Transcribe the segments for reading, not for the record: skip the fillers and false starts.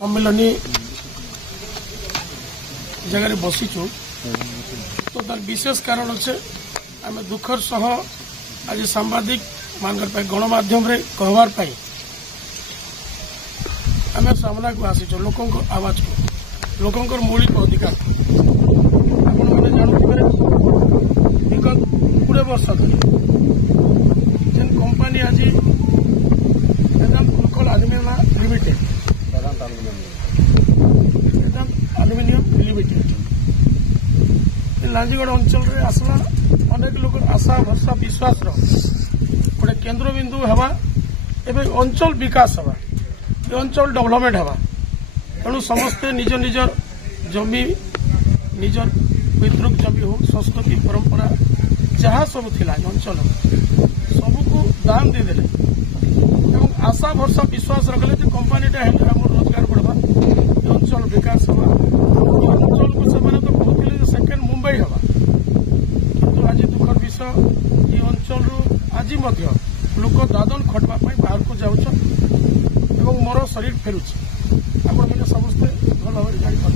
सम्मिलनी जगह बसीचु तो तार विशेष कारण अच्छे आम दुखर सह आज सांबादिक मान गणमाध्यम कहवार आम सामना को आसीचु लोकों आवाज को लोकों मौलिक अधिकार आपण मैंने जानते विगत 20 वर्ष धरी जेन कंपनी आज local aluminium limited aluminium limited Lanjigarh अंचल रे आसला अनेक लोक आशा भरसा विश्वास गोटे केन्द्र बिंदु हवा एवं अंचल विकास हवा अंचल डेवलपमेंट हवा तेणु समस्ते निज निजर जमी निजर पितृक जमी हो संस्कृति परंपरा जहाँ सब थिला अंचल सबको दान देदेले एवं आशा भरसा विश्वास रखले कंपानीटा रोजगार बढ़वा अंचल विकास हवा अंचल को से तो कहते सेकेंड मुंबई हवा किंतु आज दुखर विषय ये अंचल आज लोक दादन खटवा बाहर को जाऊन एवं मोर शरीर फेरुची आपने समस्ते भल भाव जापर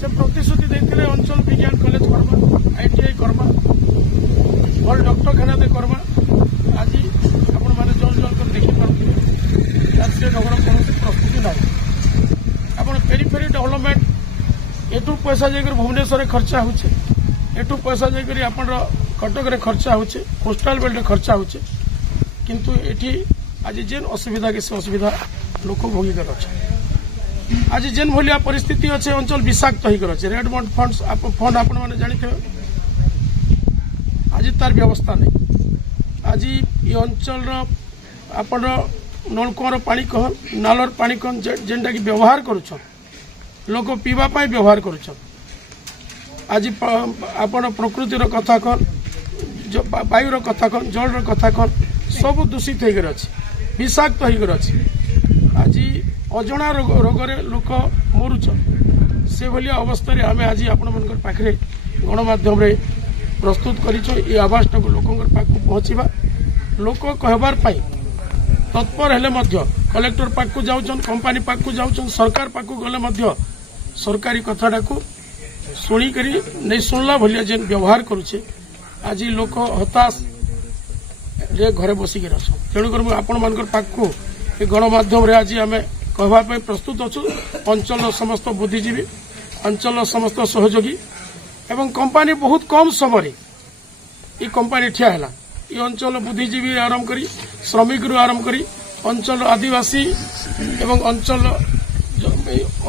से प्रतिश्रुति देते अंचल विज्ञान कॉलेज करवा ITI करवा भल डॉक्टरखाना करवा आज आपण मैंने जल जल कर देखिपे राष्ट्रीय नगर कौन प्रस्तुति ना आप पेरीफेरी डेवलपमेंट एटू पैसा जाकर भुवनेश्वर खर्चा होचे एटू पैसा जाकर आप कटक रे खर्चा होचे कोस्टाल बेल्ट खर्चा होचे किंतु एठी आज जेन असुविधा के से असुविधा लोक भोगिकर अच्छे आज जेन भलिया परिस्थिति अच्छे अंचल विषाक्त होकर अच्छे रेडमंड फंड आपण मैंने जानते आज तार व्यवस्था नहीं आज ये अंचल आपण नलकुआर पानी कह नालर पानी कह जेनटा कि व्यवहार करुछ लोक पीवा पाई व्यवहार करुछ आज आपण प्रकृतिर कथा कह वायुर कथा कह जलर कथा कह सब दूषित होकर अच्छे विषाक्त होकर अच्छे आज अजणा रोग लोक मरुच से भलिया अवस्था आम आज आपण पाखे गणमाध्यम प्रस्तुत कर आवासटा को लोक पाक पहुंचवा लोक कहबार तत्पर हेले कलेक्टर पाक को जाऊन कंपानी पाक को जाऊन सरकार पाक गले सरकारी कथाटा को शुणिक नहीं शुणला भलिया जेन व्यवहार करुचे आज लोक हताश रे घरे बसिक तेणुकर आपण मान पाक को गणमाध्यम आज आम कहवाई प्रस्तुत अच्छु अंचल समस्त बुद्धिजीवी अंचल समस्त सहयोगी एवं कंपानी बहुत कम समय ये कंपानी ठिया है ये अंचल बुद्धिजीवी आरंभ करी श्रमिक रू आरंभ करी अंचल आदिवासी एवं अंचल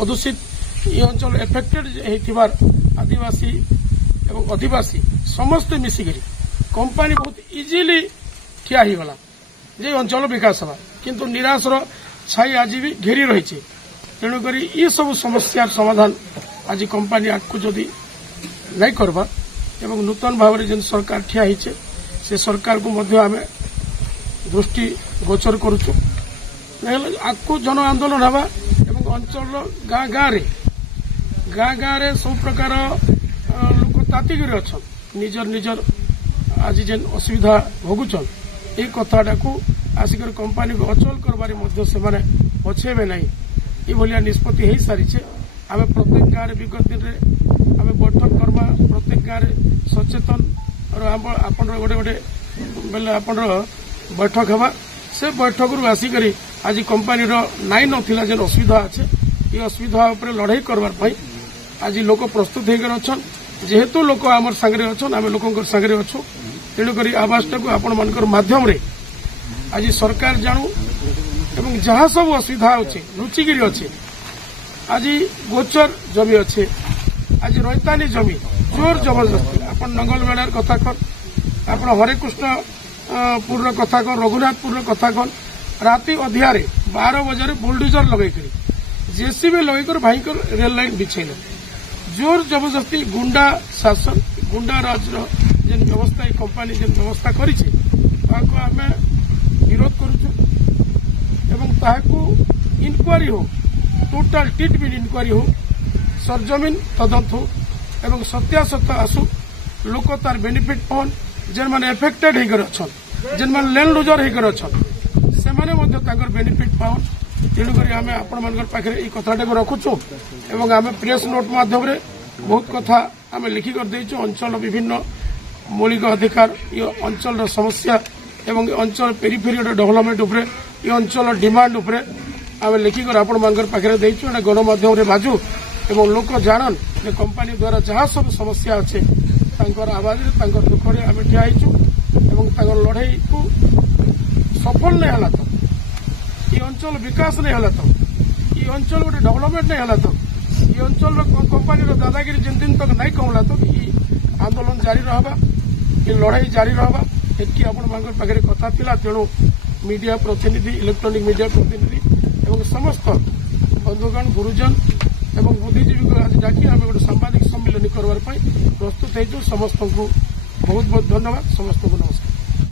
अदूषित ये अंचल एफेक्टेड होइथिबार आदिवासी एवं अधिवासी समस्ते मिसिकरी कंपानी बहुत इजिली ठिया ही गला जे अंचल विकास हवा किंतु निराशर छाई आज भी घेरी रही तेणुक ये सब समस्या समाधान आज कंपानी आगू जदि नहीं करवा एवं नूतन भाव जेन सरकार ठिया होइछे से सरकार को मध्य आम दृष्टि गोचर करुचु आगू जन आंदोलन हवा एवं अंचल गाँ गाँ रे सब प्रकार लोक तातिक अच्छा निजर निजर आज जेन असुविधा भोगुचन ये कथाटा को आसिकर कंपानी को अचल करबारे मध्य से माने पछेबे नहीं ये भलिया निष्पत्ति हो सारी आम प्रत्येक गाँव विगत दिन में आम बैठक करवा प्रत्येक गाँव सचेतन आपण गोटे गोटे बेले आपण बैठक हवा से बैठक रू आसिक आज कंपानी नाई नथिला जेन असुविधा अच्छे ये असुविधा उपर लड़ाई करवार आज लोक प्रस्तुत होकर अच्छन जेहेतु लोक आमर सांगे अच्छन आम लोक सांगे अच्छु तेणुक आवासटा को आपण मान माध्यम आज सरकार जानू एवं जहाँ सब असुविधा अच्छे लुचिकी अच्छे आज गोचर जमी अच्छे आज रैतानी जमी जोर जबरदस्ती आप नंगल बेड़ार कथा कन आप हरेकृष्णपुर कथा कन रघुनाथपुर कथा कन राति अधियारे 12 बजे बुलडोजर लगेक JCB लगेकर भाई रेल लाइन बिछेले जोर जबरदस्ती गुंडा शासन गुंडा राज जेन व्यवस्था कंपानी जेन व्यवस्था करिछे ताको आमे विरोध करुछु एवं ताहाकू इनक्वारी हो टोटाल ट्रिटमेंट इनक्वारी हो सरजमीन तदंत हो एवं सत्यासत्य आसु लोक तार बेनिफिट पान जेन माने एफेक्टेड होकर अच्छन जेन माने लैंड लूजर होकर अच्छन से माने बेनिफिट पान तेणुक आम आपण पाखे ये कथाटा रखुचु एवं आम प्रेस नोट माध्यम बहुत कथा आम लिखिक देचु अंचल विभिन्न मौलिक अधिकार ये अंचल समस्या एवं अंचल पेरिफेरी डेभलपमेंट उपरे ये अंचल डिमांड उपरे आम लिखिक आपण पाखे देचु गणमाध्यम बाजू एवं लोक जानन जे कंपनी द्वारा जहाँ सब समस्या अच्छे आवाज दुखरे आम ठियाईचु एवं लड़ाई को सफल नहीं है तो ये अंचल विकास नहीं है तो ये अंचल गोटे डेभलपमेंट नहीं है तो ये अंचल कंपनी दादागिरी जिन दिन तक नहीं कहला तो ये आंदोलन जारी रहा ये लड़ाई जारी रहा एति आपण पाखे कथा थिला तेणु मीडिया प्रतिनिधि इलेक्ट्रोनिक मीडिया प्रतिनिधि एवं समस्त बंधुगण गुरुजन एवं बुद्धिजीवी को आज डाकी आम गोटे सांबादिक सम्मिलन करने प्रस्तुत हो समस्त को बहुत बहुत धन्यवाद समस्त को नमस्कार।